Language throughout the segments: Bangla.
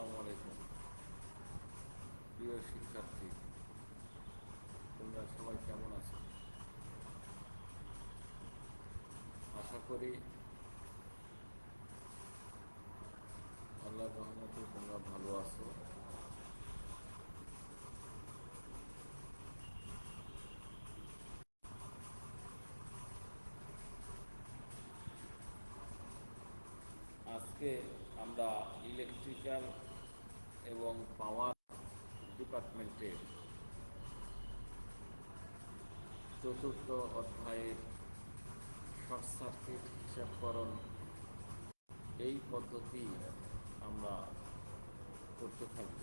আসসালামু আলাইকুম প্রিয় শিক্ষার্থী, তোমরা সবাই কেমন আছো? আশা করি আল্লাহর রহমতে তোমরা ভালো আছো। আজকে আমরা ইলেকট্রিক্যাল এবং পাওয়ার ডিপার্টমেন্টের চতুর্থ অধ্যায়ের শর্ট সার্কিট হিসাবকরণ এই পদ্ধতি আমরা করতে থাকব।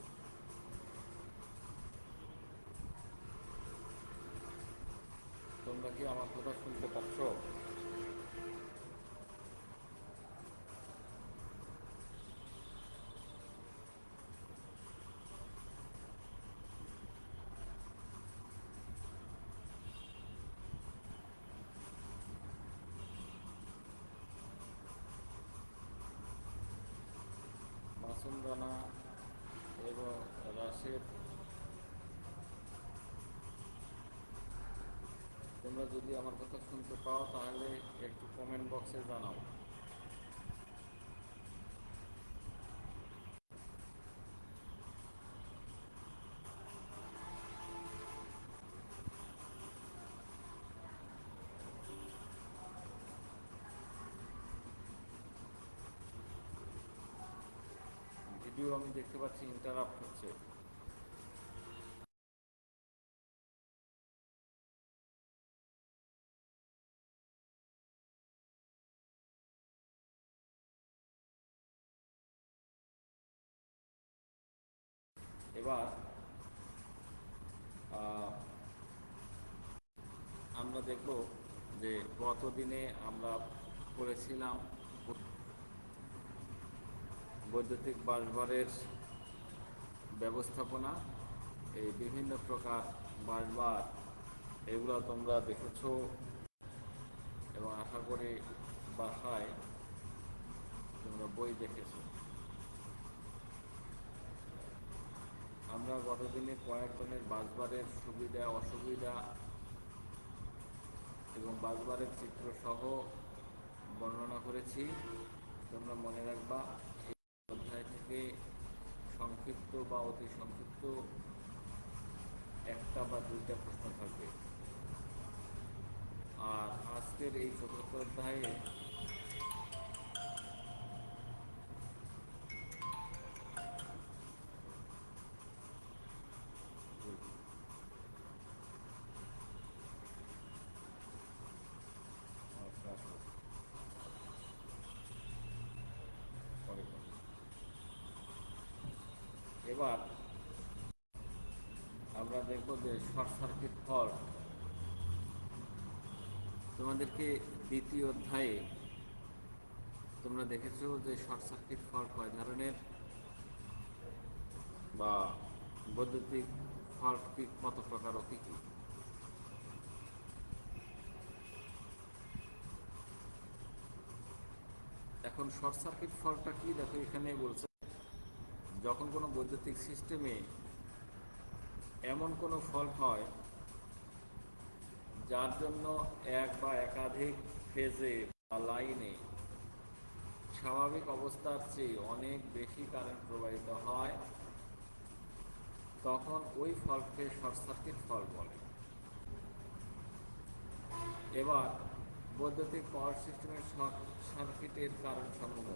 তোমরা কি আমার কথা শুনতে পাচ্ছ? মাসুম রানা এবং রাশেদ, তোমরা যদি আমার কথা শুনতে পাও তাহলে একটু কমেন্ট বক্সে জানাও। ভিডিও আমি দেখতে পাচ্ছি ইন্টারাপ্ট হচ্ছে। এবার আমরা দেখব যে গত দিনে আমরা করেছিলাম বৈদ্যুতিক বাসবারের ব্যবস্থাপনা। এই বিভিন্ন প্রকার বাসবার এগুলো তোমরা দেখেছো এবং আশা করি বাসায় তোমরা বই দেখেছো। আমরা গতদিনে কয়েক ধরনের বাসবারের সুবিধা অসুবিধা এবং বাসবারের চিত্র সহ বর্ণনা করেছি। তোমরা মনে রাখবা এই অধ্যায় থেকে সংক্ষিপ্ত বা অতি সংক্ষিপ্ত একটা বা দুইটা প্রশ্ন থাকবে। আর আজকের এই চতুর্থ অধ্যায়ে এবার আমরা দেখব যে শর্ট সার্কিট ফল্ট। তোমাদেরকে দ্বিতীয় অধ্যায়ে তোমরা দেখেছো যে শর্ট সার্কিট ফল্ট কয় ধরনের বা বৈদ্যুতিক ফল্ট কি কত প্রকার ও কী কী। এখন শর্ট সার্কিট ফল্টটা কি দেখো, এখানে বলছে যখন কোনো বৈদ্যুতিক সিস্টেমে এমন কোনো ফল্ট হয় যার জন্য এক বা একাধিক ফেজে বা লাইনে স্বাভাবিক অবস্থার চেয়ে অনেক বেশি কারেন্ট প্রবাহিত হয়, তখন ওই ফল্টকে শর্ট সার্কিট ফল্ট বলে। এবার বৈদ্যুতিক পাওয়ার সিস্টেমের শর্ট সার্কিটের কারণসমূহ,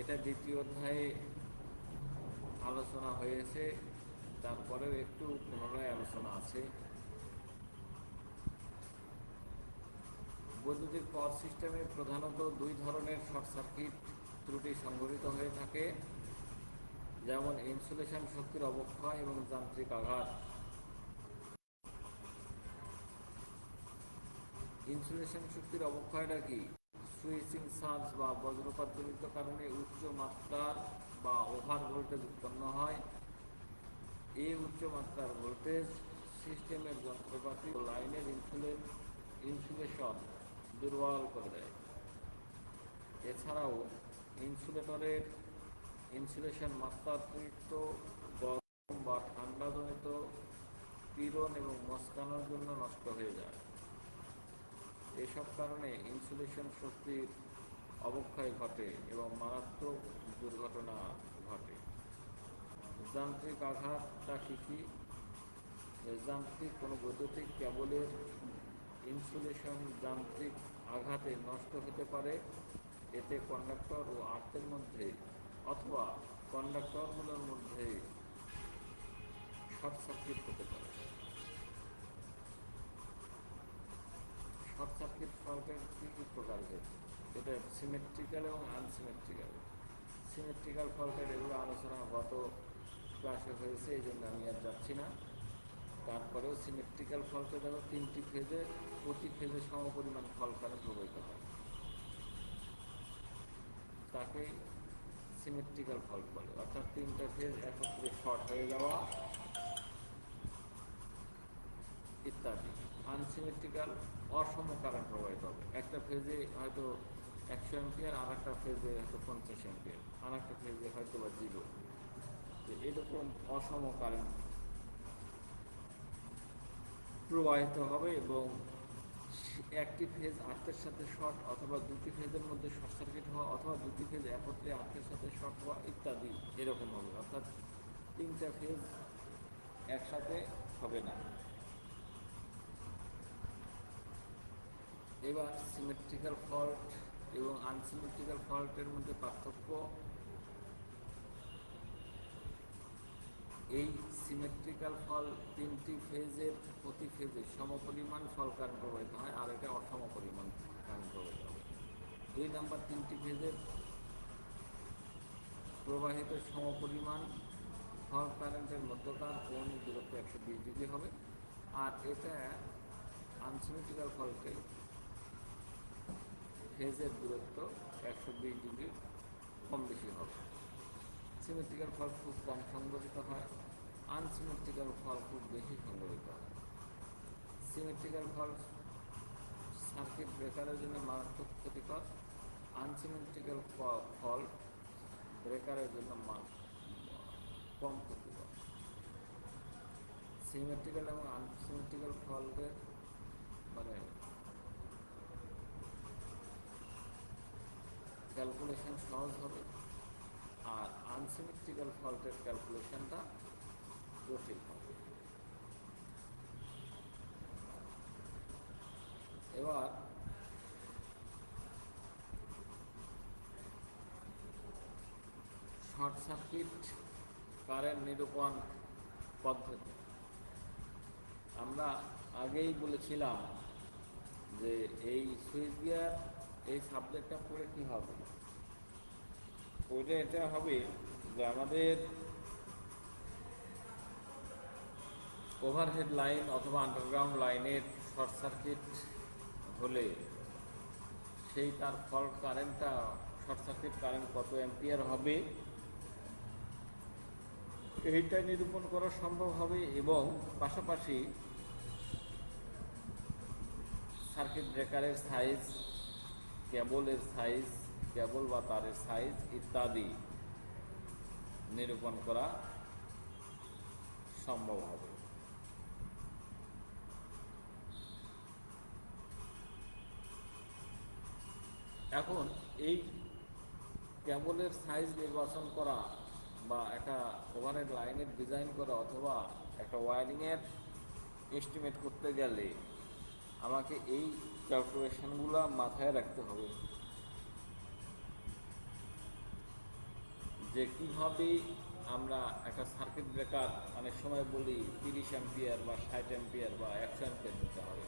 এটা দ্বিতীয় অধ্যায়ে আলোচনা হয়েছে, তারপরেও একটু পুনরায় আলোচনা আছে। বৈদ্যুতিক পাওয়ার সিস্টেমে প্রধানত দুই ধরনের শর্ট সার্কিট ত্রুটি সংঘটিত হয়ে থাকে, যেমন ইনসুলেশন শক্তির অবক্ষয় এবং যান্ত্রিক আঘাত। ইনসুলেশন শক্তির অবক্ষয়টা কি? সুইচিং চার্জ বা বজ্রপাতজনিত কারণে উচ্চ মাত্রার বা ওভার ভোল্টেজ উৎপন্ন হয়। এই উচ্চ মাত্রার ভোল্টেজ সিস্টেমের যন্ত্রপাতি ও লাইনের ইনসুলেশন দুর্বল করে দেয়। এছাড়াও ইনসুলেটরের ইনসুলেশন মাত্রাতিরিক্ত গরম বা ঠান্ডাজনিত পীড়ন এবং মস্কানোর জন্য নষ্ট হয়ে যায়। এসব কারণে ইনসুলেশন শক্তির অবক্ষয় ঘটে এবং মারাত্মক দুর্ঘটনা ঘটে। যান্ত্রিক আঘাতটা কী? যান্ত্রিক কোনো বৈদ্যুতিক কেবলের ইনসুলেশন যান্ত্রিক আঘাতে নষ্ট হতে পারে। এতে কন্ডাক্টর ও আর্থের মধ্যে অথবা কন্ডাক্টরগুলোর মধ্যে শর্ট সার্কিট হতে পারে। শর্ট সার্কিট ফল্টের কী কী প্রকার হয়েছে? এটা সিমেট্রিক্যাল এবং আনসিমেট্রিক্যাল। সিমেট্রিক্যাল ফল্টের এগুলো আলোচনা গত ক্লাসে হয়েছে, এই জন্য আমি আর যাচ্ছি না। তারপরেও সিমেট্রিক্যাল ফল্টে দেখো 3টি ফেজে, প্রতি ফেজে সমপরিমাণ ফল কারেন্ট প্রবাহিত হয়, তাকে সিমেট্রিক্যাল ফল্ট বলে। অর্থাৎ 3টা ফেজ একত্রে শর্ট হয়ে যাওয়া ইত্যাদি। আনসিমেট্রিক্যাল অসম কারেন্ট প্রবাহিত হবে। একটা ফেজে হয়তো 100 অ্যাম্পিয়ার, আর একটা ফেজে হয়তো 50 অ্যাম্পিয়ার, আর একটা ফেজে হয়তো বা 0। তো এরকম অসম কারেন্ট প্রবাহিত হবে এবং একটি ফেজ আর্থের সাথে শর্ট অথবা দুটি ফেজের মধ্যে শর্ট সার্কিট হওয়া অথবা দুটি ফেজ একত্রে আর্থের সাথে শর্ট হওয়া ইত্যাদি এরকম হবে। অর্থাৎ 3টা ফেজ একসাথে হবে না। এবার সিমেট্রিক্যাল ফল্ট এবং আনসিমেট্রিক্যাল ফল্টের মধ্যে পার্থক্য। এই সিমেট্রিক্যাল ফল 3টি ফেজের প্রতি ফেজে সমপরিমাণ ফল কারেন্ট প্রবাহিত হয়, আর এটা অসম পরিমাণ কারেন্ট প্রবাহিত হবে। 2 নাম্বার 3টি ফেজের প্রবাহিত সমপরিমাণ ফল কারেন্টের মধ্যকার কোণের দূরত্ব 120 ডিগ্রি হবে। আর এটা আনসিমেট্রিক্যাল ফল্টে ফেজের দূরত্ব 120 ডিগ্রি কম বেশি হবে। সিমেট্রিক্যাল ফল খুব কম সংঘটিত হয়, আনসিমেট্রিক্যাল ফল খুব বেশি সংঘটিত হয়। সিমেট্রিক্যাল ফল সার্কিট ব্রেকারের জন্য মারাত্মক ক্ষতিকর, আনসিমেট্রিক্যাল ফল ব্রেকারের জন্য কম ক্ষতিকর। সিমেট্রিক্যাল এবং আনসিমেট্রিক্যাল ফল্টের মানে ক্যালকুলেশন সহজ হবে, আর আনসিমেট্রিক্যাল ফল্টের ক্যালকুলেশনটা জটিল হবে। এবার শর্ট সার্কিট কারেন্ট নিরূপণ পদ্ধতি। আমরা আগেই বলেছিলাম যে এই সুইচ গিয়ার এই সাবজেক্টটা পড়ে কী হবে, পড়ে এটা হবে যে আমাদের ওভারহেড লাইন অথবা আন্ডারগ্রাউন্ড লাইনের শর্ট সার্কিট হলে সেই তার ফল্ট কারেন্টটা শর্ট সার্কিট কারেন্ট কত অ্যাম্পিয়ার হবে এইটা নিরূপণ করা সম্ভব হবে, এবং পাশাপাশি সার্কিট ব্রেকারের সাইজ, কেবলের সাইজ, কেবল বা তারের সাইজ ইত্যাদি নিরূপণ করা সম্ভব হবে। এখন এই কেবলের সাইজ নির্বাচন করা বা একটা ওভারহেড লাইনের ডিজাইন করা অথবা একটা ওয়্যারিংয়ের এস্টিমেট করতে গেলে আমাকে এই ক্যালকুলেশনগুলো মাথায় রাখতে হবে যে কীভাবে আমরা একটা সার্কিট ব্রেকার অনেক সময় বলি 30 অ্যাম্পিয়ার বা 60 অ্যাম্পিয়ার বা 100 অ্যাম্পিয়ার দিতে হবে।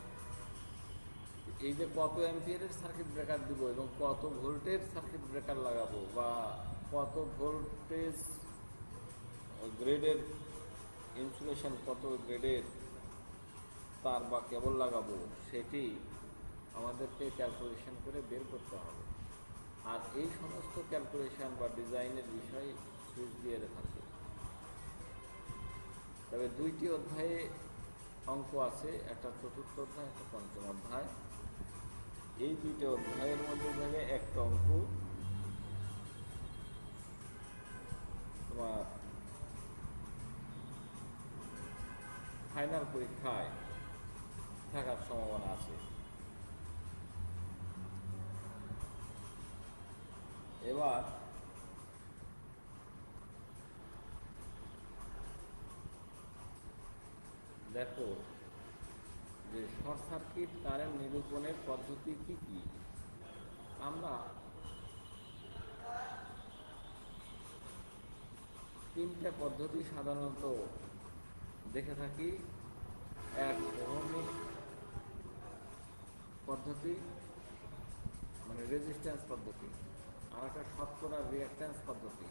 এই যে কত অ্যাম্পিয়ারের সার্কিট ব্রেকার দিব এবং কত ভোল্টের সার্কিট ব্রেকার লাগাবো বা কত ভোল্টেজ গ্রেডের ইনসুলেশন, কত গ্রেডের তার বা কেবল লাগাবো, সেটি আমাদেরকে ক্যালকুলেশন করে বের করতে হবে। আর এই সমস্ত ক্যালকুলেশন বা ডিজাইনের বিষয় সুইচ গিয়ারে থাকে। তবে 2টি অধ্যায়ে অঙ্ক আছে, একটা 4র্থ অধ্যায়, একটা 5ম অধ্যায়। এই 2টি অধ্যায়ের মধ্যে থেকে একটা অঙ্ক ফাইনাল পরীক্ষায় থাকার সম্ভাবনা আছে। এবার দেখো যে শর্ট সার্কিট কারেন্ট নিরূপণের পদ্ধতি কি কি। আমরা তিনটা পদ্ধতি সাধারণত দেখে থাকি। এক ওহমিক পদ্ধতি মানে রেজিস্ট্যান্স পদ্ধতি, আর একটা শতকরা রিঅ্যাক্ট্যান্স পদ্ধতি,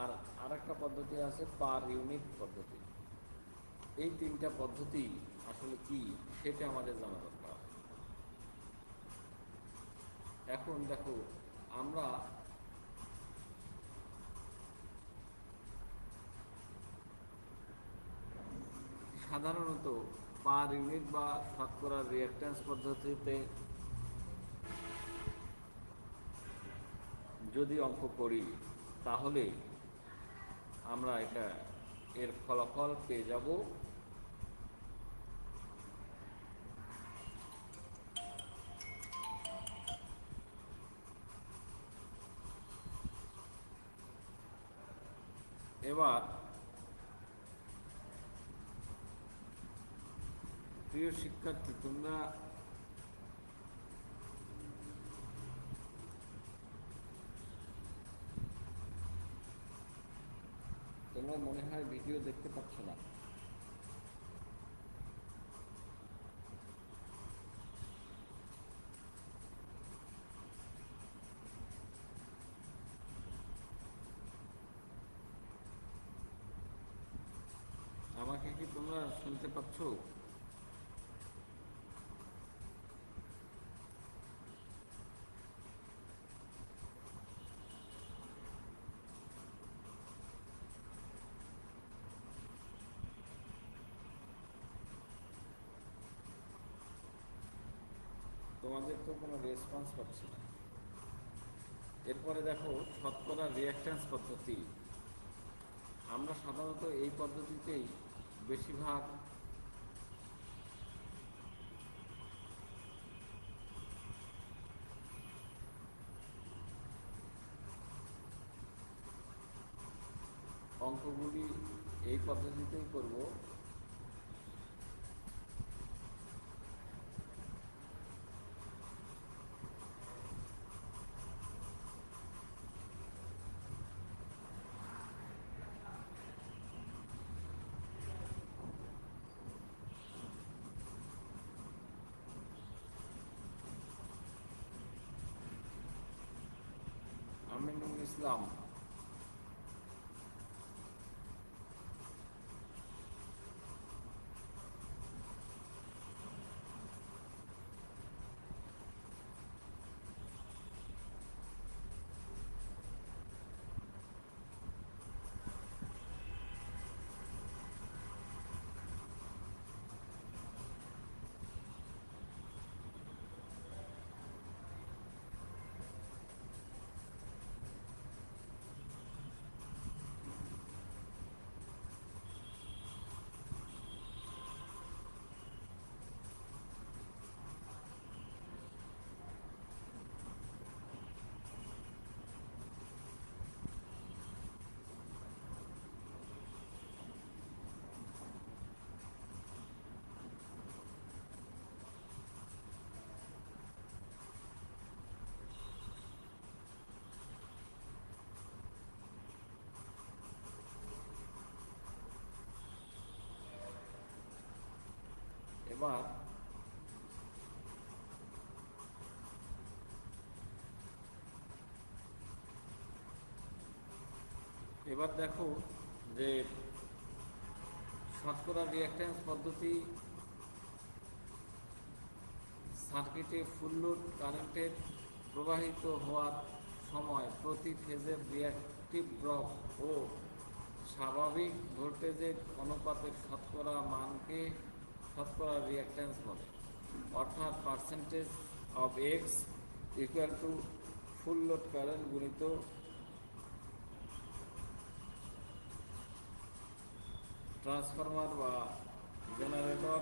আর আরেকটা পদ্ধতি আছে পার ইউনিট পদ্ধতি। এই তিনটা পদ্ধতি আসলে কি সেটা আমাদের জানা দরকার। এখন দেখো আমরা সাধারণত পার ইউনিট বা শতকরা রিঅ্যাক্ট্যান্স পদ্ধতিতে যদি অঙ্ক করি তাহলে আমরা এর ফলাফল পেয়ে যাব এবার প্রিয় শিক্ষার্থী, তোমরা মনে হয় ভিডিও দেখতে পাচ্ছ না। আমাকে কি তোমরা শুনতে পাচ্ছ? তোমাদের তো কোনো রেসপন্স পাচ্ছি না। এরপরে দেখো শতকরা রিঅ্যাক্ট্যান্স পদ্ধতি। আমরা সাধারণত এই পদ্ধতিতেই বেশিরভাগ অঙ্কগুলি এই পদ্ধতিতেই করব। আমিনুল ইসলাম, এবার দেখো যে শতকরা রিঅ্যাক্ট্যান্স পদ্ধতি সার্কিটে ফুল লোড কারেন্টের প্রবাহিত হওয়ার সময় প্রতি ফেজের রিঅ্যাক্টিভ ড্রপ ও স্বাভাবিক ভোল্টেজের অনুপাতের শতকরা মানকে শতকরা রিঅ্যাক্ট্যান্স বলে। অর্থাৎ percentage of X equal to full load current গুণিত ট্রান্সফরমার বা জেনারেটর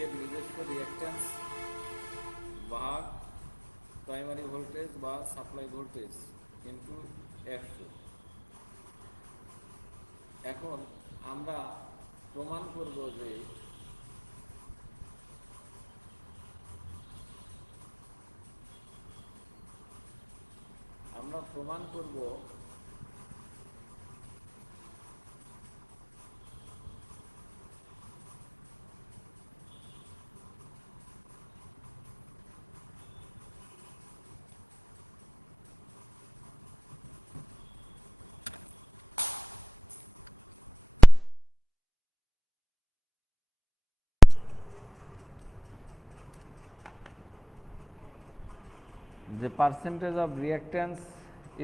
এর নিজস্ব রিঅ্যাকট্যান্স ভাগ প্রাইমারি ভোল্টেজ বা সাপ্লাই ভোল্টেজ ইন্টু 100। এখন আমরা প্রমাণ করব যে যে percentage of reactance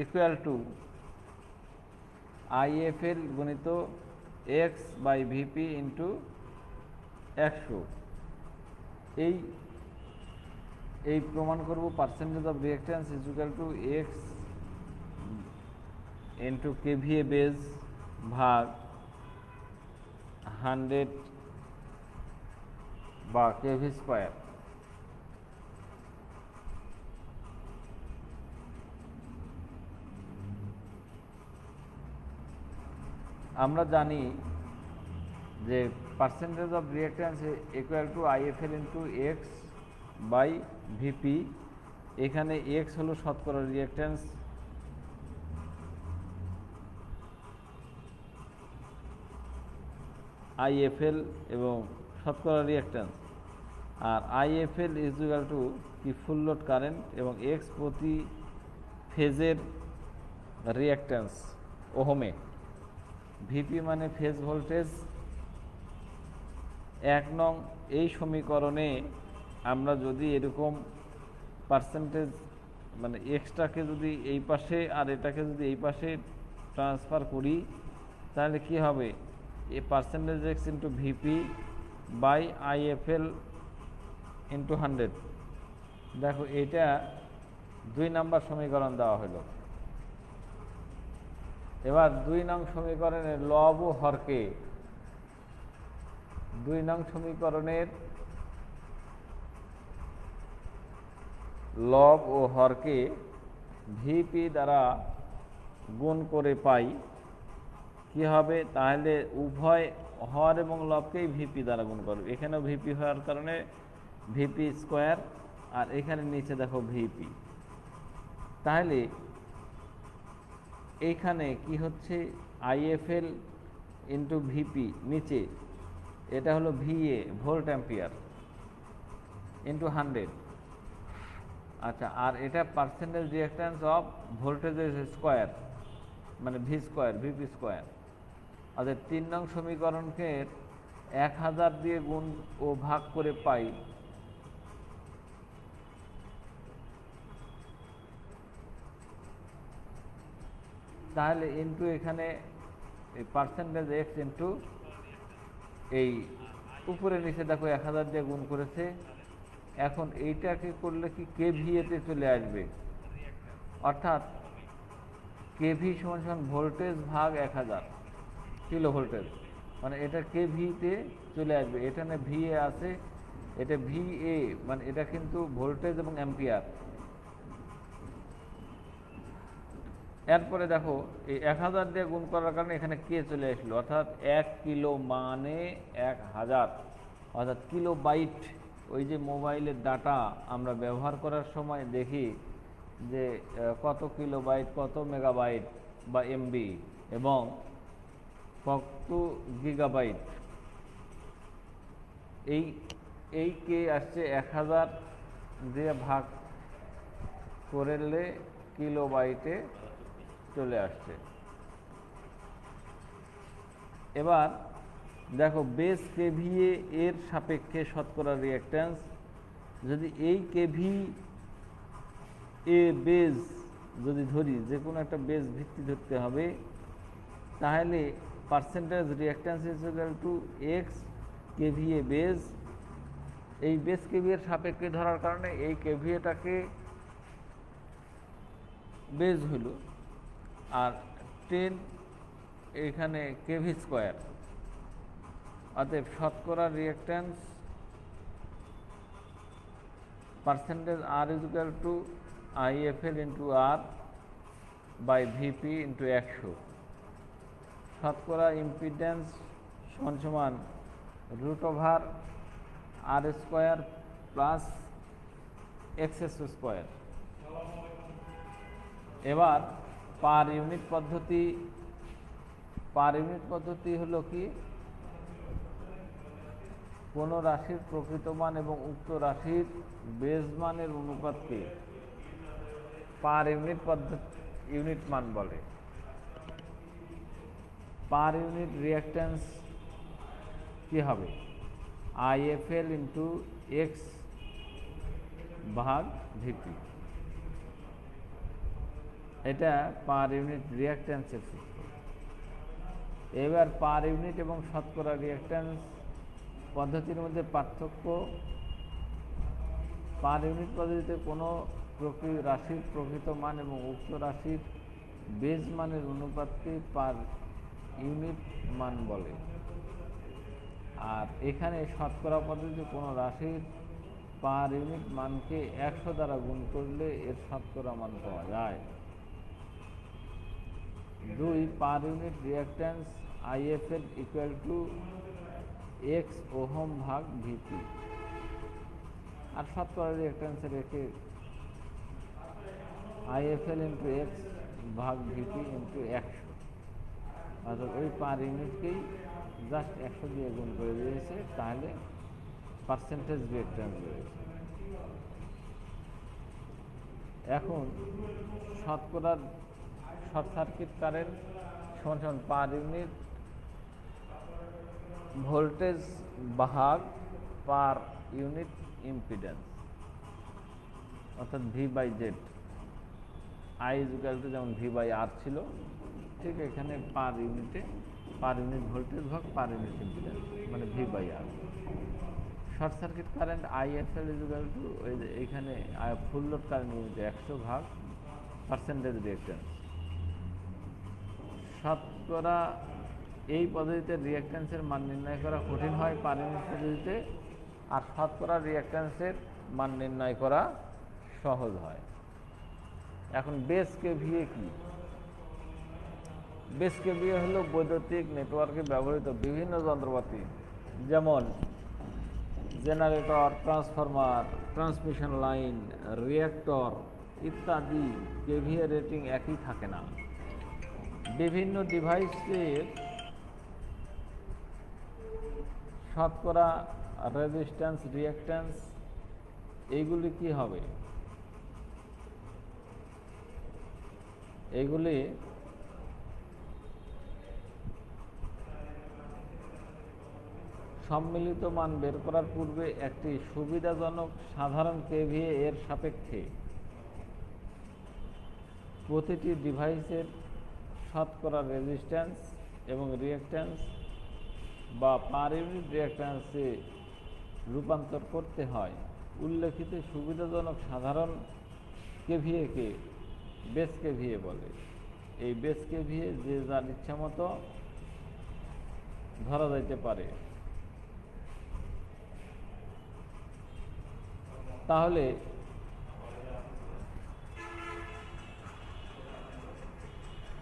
equal to IFL গুণিত এক্স বাই ভিপি ইন্টু 100। এই এই প্রমাণ করব percentage of reactance is equal to X into KVA base ভাগ 100 বা কেভি স্কোয়ার। আমরা জানি যে percentage of reactance equal to IFL into X by VP. এখানে এক্স হলো শতকরা রিঅ্যাকট্যান্স, আইএফএল এবং শতকরা রিঅ্যাকট্যান্স, আর আইএফএল ইজ ইকুয়াল টু কি ফুল লোড কারেন্ট এবং এক্স প্রতি ফেজের রিঅ্যাকট্যান্স ওহমে। ভিপি মানে ফেজ ভোল্টেজ। 1 নং এই সমীকরণে আমরা যদি এরকম পার্সেন্টেজ মানে এক্সটাকে যদি এই পাশে আর এটাকে যদি এই পাশে ট্রান্সফার করি তাহলে কি হবে, এ percentage X into VP by IFL into 100। দেখো এটা 2 নম্বর সমীকরণ দেওয়া হলো। এবার 2 নং সমীকরণের লব ও হরকে 2 নং সমীকরণের লব ও হরকে ভিপি দ্বারা গুণ করে পাই কি হবে, তাহলে উভয় হর এবং লবকেই ভিপি দ্বারা গুণ করবে। এখানেও ভিপি হওয়ার কারণে ভিপি স্কোয়ার, আর এখানে নিচে দেখো ভিপি। তাহলে এইখানে কি হচ্ছে, আইএফএল ইন্টু ভিপি নিচে, এটা হলো ভিএ ভোল্ট অ্যাম্পিয়ার ইন্টু 100। আচ্ছা, আর এটা পার্সেন্টেজ রিঅ্যাকট্যান্স অফ ভোল্টেজের স্কোয়ার মানে ভি স্কোয়ার, ভিপি স্কোয়ার। অর্থাৎ 3 নং সমীকরণকে 1000 দিয়ে গুণ ও ভাগ করে পাই তাহলে ইন্টু এখানে এই পার্সেন্টেজ এক্স ইন্টু এই উপরে নিচে দেখো 1000 দিয়ে গুণ করেছে। এখন এইটাকে করলে কি কেভিএতে চলে আসবে, অর্থাৎ কেভি সমান সমান ভোল্টেজ ভাগ 1000 কিলো ভোল্টেজ, মানে এটা কেভিতে চলে আসবে। এখানে ভিএ আছে, এটা ভিএ মানে এটা কিন্তু ভোল্টেজ এবং অ্যাম্পিয়ার। এরপরে দেখো এই 1000 দিয়ে গুণ করার কারণে এখানে কে চলে আসলো, অর্থাৎ 1 কিলো মানে 1000, অর্থাৎ কিলো বাইট। ওই যে মোবাইলের ডাটা আমরা ব্যবহার করার সময় দেখি যে কত কিলো বাইট, কত মেগাবাইট বা এমবি এবং কত গিগাবাইট, এই কে আসছে 1000 দিয়ে ভাগ করলে কিলো বাইটে চলে আসছে। এবার দেখো বেস কেভিএ এর সাপেক্ষে শতকরা রিঅ্যাকট্যান্স, যদি এই কেভি এ বেজ যদি ধরি, যে কোনো একটা বেজ ভিত্তি ধরতে হবে, তাহলে percentage reactance is equal to X KVA base. এই বেস কেভিএ এর সাপেক্ষে ধরার কারণে এই কেভিএটাকে বেজ হইল, আর 10 এখানে কেভি স্কোয়ার। অতএব শতকরা reactance percentage R is equal to IFL into R by VP into 100। শতকরা ইম্পিডেন্স সমান সমান root over R square plus XS square. এবার পার ইউনিট পদ্ধতি হলো কি, কোনো রাশির প্রকৃত মান এবং উক্ত রাশির বেজ মানের অনুপাতকে পার ইউনিট মান বলে। পার ইউনিট রিঅ্যাকট্যান্স কি হবে? IFL ইন্টু এক্স ভাগ ভিপি। এটা পার ইউনিট রিঅ্যাকট্যান্সের সূত্র। এবার পার ইউনিট এবং শতকরা রিঅ্যাকট্যান্স পদ্ধতির মধ্যে পার্থক্য: পার ইউনিট পদ্ধতিতে কোনো রাশির প্রকৃত মান এবং উক্ত রাশির বেজ মানের অনুপাতকে পার ইউনিট মান বলে। আর এখানে শতকরা পদ্ধতিতে কোনো রাশির পার ইউনিট মানকে 100 দ্বারা গুণ করলে এর শতকরা মান পাওয়া যায়। 2, per unit reactance IFL equal to x ohm ভাগ ভিপি। আর শতকরা রিঅ্যাকট্যান্সের একে IFL ইন্টু এক্স ভাগ ভিপি ইন্টু 100। অর্থাৎ ওই পার ইউনিটকেই জাস্ট 100 দিয়ে গুণ করে দিয়েছে, তাহলে পার্সেন্টেজ রিঅ্যাকট্যান্স রয়েছে। এখন শতকরার শর্ট সার্কিট কারেন্ট সমান সমান পার ইউনিট ভোল্টেজ ভাগ পার ইউনিট ইম্পিডেন্স, অর্থাৎ V/Z। I is equal two যেমন V/R ছিল, ঠিক এখানে পার ইউনিট ভোল্টেজ ভাগ পার ইউনিট ইম্পিডেন্স মানে V/R। Short circuit current IFL is equal two ওই যে এখানে ফুল লোড কারেন্ট ইউনিটে 100 ভাগ পার্সেন্টেজ রিঅ্যাকট্যান্স। শতকরা এই পদ্ধতিতে রিঅ্যাকট্যান্সের মান নির্ণয় করা কঠিন হয় পার ইউনিট পদ্ধতিতে, আর শতকরা রিঅ্যাকট্যান্সের মান নির্ণয় করা সহজ হয়। এখন বেস কেভিএ কি? বেস কেভিএ হলো বৈদ্যুতিক নেটওয়ার্কে ব্যবহৃত বিভিন্ন যন্ত্রপাতি, যেমন generator, transformer, transmission line, reactor ইত্যাদি। কেভিএ রেটিং একই থাকে না। বিভিন্ন ডিভাইসের শতকরা রেজিস্ট্যান্স, রিঅ্যাকট্যান্স এইগুলি কি হবে? এইগুলি সম্মিলিত মান বের করার পূর্বে একটি সুবিধাজনক সাধারণ কেভিএ এর সাপেক্ষে প্রতিটি ডিভাইসের শতকরা রেজিস্ট্যান্স এবং রিঅ্যাকট্যান্স বা পার ইউনিট রিঅ্যাকট্যান্সে রূপান্তর করতে হয়। উল্লেখিত সুবিধাজনক সাধারণ কেভিএকে বেস কেভিএ বলে। এই বেস কেভিএ যে যার ইচ্ছা মতো ধরা যাইতে পারে।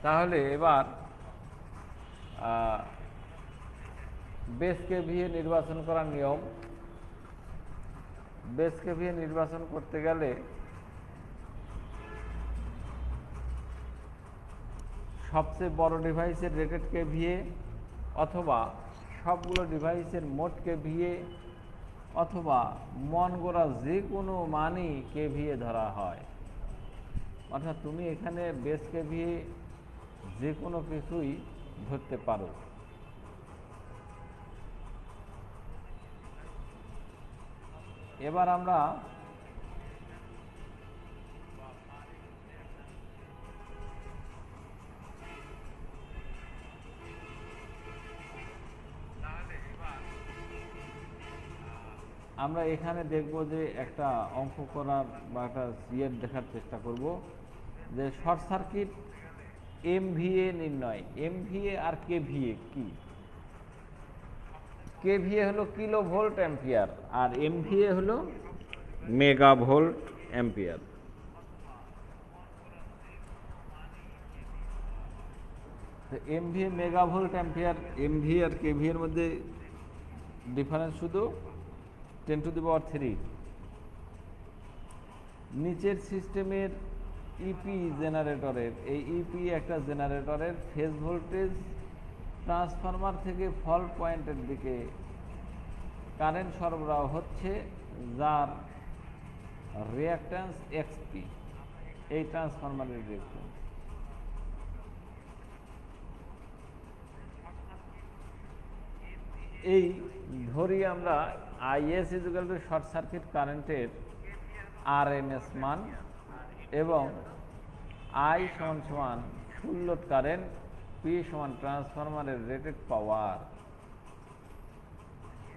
তাহলে এবার বেস কেভিএ নির্বাচন করার নিয়ম। বেস কেভিএ নির্বাচন করতে গেলে সবচেয়ে বড় ডিভাইসের রেটেড কেভিএ অথবা সবগুলো ডিভাইসের মোট কেভিএ অথবা মন গড়া যে কোনো মানই কেভিএ ধরা হয়। অর্থাৎ তুমি এখানে বেস কেভিএ যে কোনো কিছুই ধরতে পারো। এবার আমরা এখানে দেখব যে একটা অঙ্ক করার বা একটা ইয়ে দেখার চেষ্টা করব যে শর্ট সার্কিট এমভিএ নির্ণয়। এমভিএ আর কেভিএ কি? কেভিএ হলো কিলো ভোল্ট অ্যাম্পিয়ার, আর এমভিএ হলো মেগা ভোল্ট অ্যাম্পিয়ার। তো MVA mega volt ampere, MVA আর কেভিএর মধ্যে ডিফারেন্স শুধু 10⁻³ নিচের সিস্টেমের ইপি জেনারেটরের, এই ইপি একটা জেনারেটরের ফেজ ভোল্টেজ ট্রান্সফরমার থেকে ফল পয়েন্টের দিকে কারেন্ট সরবরাহ হচ্ছে, যার রিঅ্যাক্ট্যান্স এক্সপি, এই ট্রান্সফরমারের রিঅ্যাক্ট্যান্স। এই ধরি আমরা is equal two short circuit কারেন্টের আরএমএস মান এবং আই সমান সমান ফুল লোড কারেন্ট, পি সমান ট্রান্সফরমারের rated power,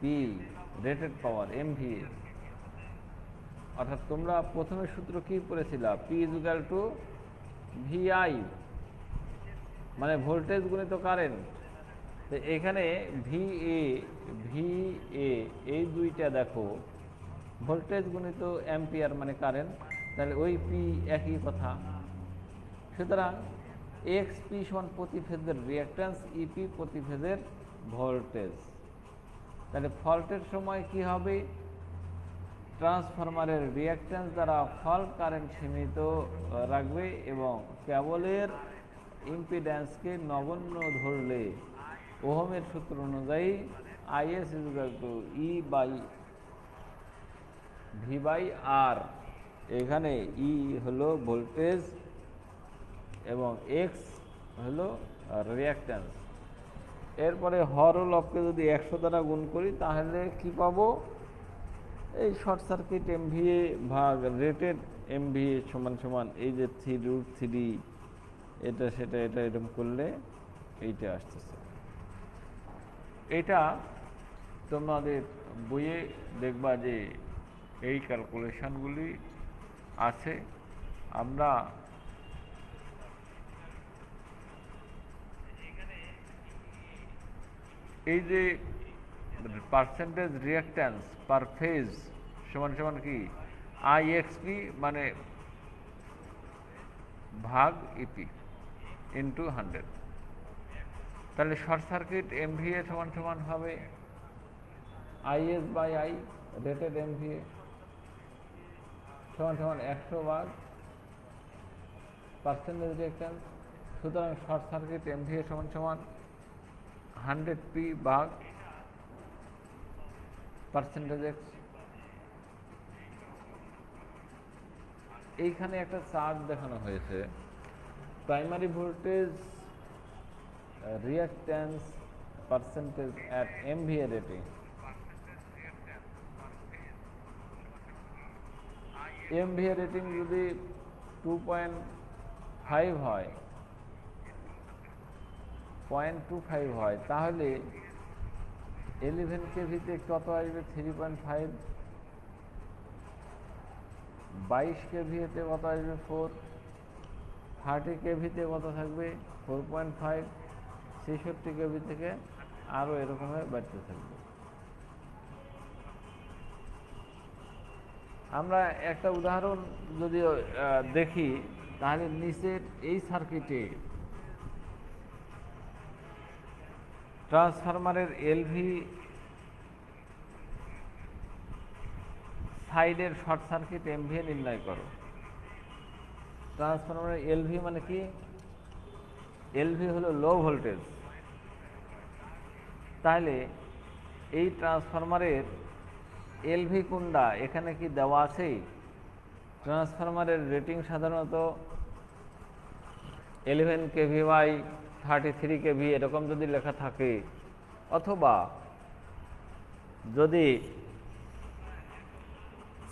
P rated power MVA. অর্থাৎ তোমরা প্রথমে সূত্র কি পড়েছিলা, পি ইকুয়াল টু ভিআই মানে ভোল্টেজ গুণিত কারেন্ট। তো এখানে ভিএ এই দুইটা দেখো ভোল্টেজ গুণিত অ্যাম্পিয়ার মানে কারেন্ট, তাহলে ওই পি একই কথা। সুতরাং এক্সপি সমান প্রতি ফেজের রিঅ্যাক্ট্যান্স, ইপি প্রতি ফেজের ভোল্টেজ। তাহলে ফল্টের সময় কি হবে, ট্রান্সফরমারের রিঅ্যাক্ট্যান্স দ্বারা ফল্ট কারেন্ট সীমিত রাখবে এবং কেবলের ইম্পিডেন্সকে নগণ্য ধরলে ওহমের সূত্র অনুযায়ী IS equal to E by V by R. এখানে ই হলো ভোল্টেজ এবং এক্স হলো রিঅ্যাক্ট্যান্স। এরপরে হর ও লবকে যদি 100 দ্বারা গুণ করি তাহলে কি পাবো, এই শর্ট সার্কিট এমভিএ ভাগ রেটেড এমভিএ সমান সমান এই যে 3√3 এটা সেটা এটা এরকম করলে এইটা আসতেছে। এটা তোমাদের বইয়ে দেখবা যে এই ক্যালকুলেশনগুলি আছে। আমরা এই যে পার্সেন্টেজ রিঅ্যাক্ট্যান্স পার ফেজ সমান সমান কি আইএক্সপি মানে ভাগ ইপি ইন্টু 100। তাহলে শর্ট সার্কিট এমভিএ সমান সমান হবে IS by I rated MVA সমান সমান 100 ভাগ পার্সেন্টেজ রিঅ্যাক্ট্যান্স। সুতরাং শর্ট সার্কিট এমভিএ সমান সমান 100p ভাগ পার্সেন্টেজ এক্স। এইখানে একটা চার্ট দেখানো হয়েছে, primary voltage reactance percentage at MVA rating. MVA rating যদি 2.5 হয়, 0.25 হয়, তাহলে 11 কেভিতে কত আসবে 3.5, 22 কেভিতে কত আসবে 4, 30 কেভিতে কত থাকবে 4.5, 66 কেভি থেকে আরও এরকমভাবে বাড়তে থাকবে। আমরা একটা উদাহরণ যদি দেখি তাহলে নিচের এই সার্কিটে ট্রান্সফরমারের এলভি সাইডের শর্ট সার্কিট এমভিএ নির্ণয় করো। ট্রান্সফরমারের এলভি মানে কি, এলভি হলো লো ভোল্টেজ। তাহলে এই ট্রান্সফরমারের এলভি কোনটা এখানে কি দেওয়া আছে? ট্রান্সফরমারের রেটিং সাধারণত 11 কেভি বাই 33 কেভি এরকম যদি লেখা থাকে, অথবা যদি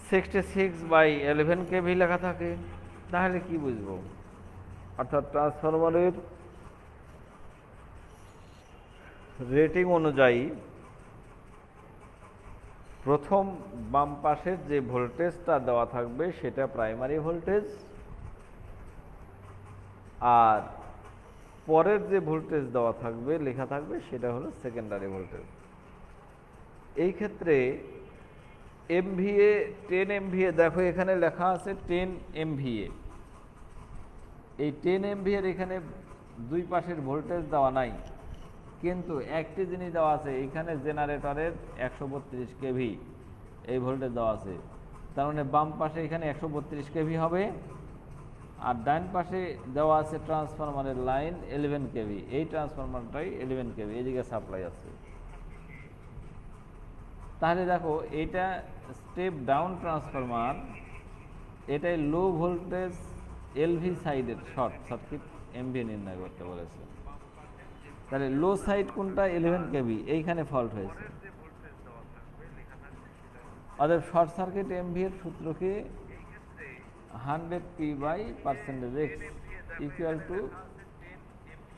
66 বাই 11 কেভি লেখা থাকে, তাহলে কি বুঝবো? অর্থাৎ ট্রান্সফরমারের রেটিং অনুযায়ী প্রথম বাম পাশের যে ভোল্টেজটা দেওয়া থাকবে সেটা প্রাইমারি ভোল্টেজ, আর পরের যে ভোল্টেজ দেওয়া থাকবে লেখা থাকবে সেটা হলো সেকেন্ডারি ভোল্টেজ। এই ক্ষেত্রে এমভিএ 10 এমভিএ, দেখো এখানে লেখা আছে 10 এমভিএ। এই 10 এমভিএর এখানে দুই পাশের ভোল্টেজ দেওয়া নাই, কিন্তু একটি জিনিস দেওয়া আছে, এখানে জেনারেটরের 132 কেভি এই ভোল্টেজ দেওয়া আছে। তার মানে বাম পাশে এখানে 132 কেভি হবে, আর ডান পাশে দেওয়া আছে ট্রান্সফরমারের লাইন 11 কেভি। এই ট্রান্সফরমারটাই 11 কেভি, এদিকে সাপ্লাই আছে। তাহলে দেখো এটা স্টেপ ডাউন ট্রান্সফরমার, এটাই লো ভোল্টেজ এলভি সাইডের শর্ট সার্কিট এমভি নির্ণয় করতে বলেছে। তাহলে লো সাইড কোনটা? 11 কেভি, এইখানে ফল্ট হয়েছে। অতএব শর্ট সার্কিট এমভি এর সূত্র কি? 100p/% ইকুয়াল টু,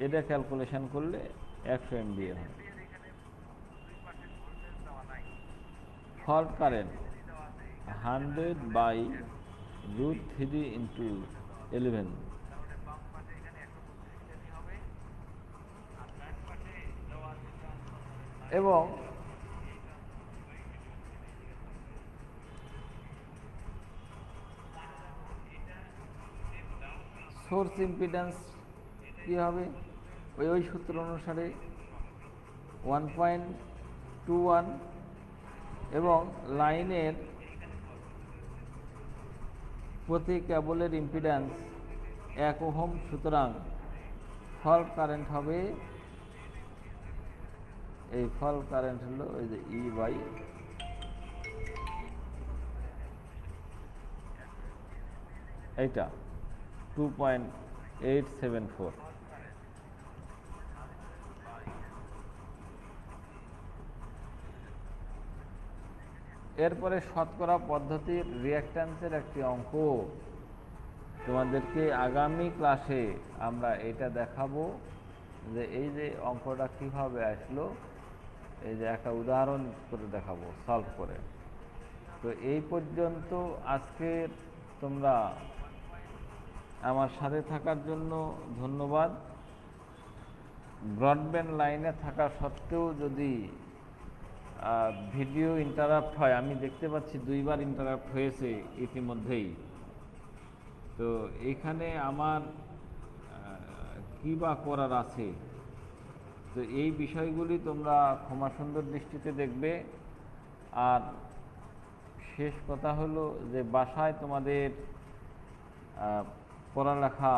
এটা ক্যালকুলেশন করলে 100 এমভিএ হয়। ফল্ট কারেন্ট 100/√3 ইন্টু 11, এবং সোর্স ইম্পিডেন্স কী হবে? ওই সূত্র অনুসারে 1.21, এবং লাইনের প্রতি কেবলের ইম্পিডেন্স 1 ওহম। সুতরাং ফল্ট কারেন্ট হবে, এই ফল্ট কারেন্ট হলো ওই যে E/, এইটা 2.874। এরপরে শতকরা পদ্ধতির রিঅ্যাকট্যান্সের একটি অঙ্ক তোমাদেরকে আগামী ক্লাসে আমরা এটা দেখাবো, যে এই যে অঙ্কটা কিভাবে আসলো, এই যে একটা উদাহরণ করে দেখাবো সলভ করে। তো এই পর্যন্ত আজকে তোমরা আমার সাথে থাকার জন্য ধন্যবাদ। ব্রডব্যান্ড লাইনে থাকা সত্ত্বেও যদি ভিডিও ইন্টারাপ্ট হয়, আমি দেখতে পাচ্ছি 2বার ইন্টারাপ্ট হয়েছে ইতিমধ্যেই, তো এখানে আমার কী বা করার আছে, তো এই বিষয়গুলি তোমরা ক্ষমা সুন্দর দৃষ্টিতে দেখবে। আর শেষ কথা হলো যে বাসায় তোমাদের পড়ালেখা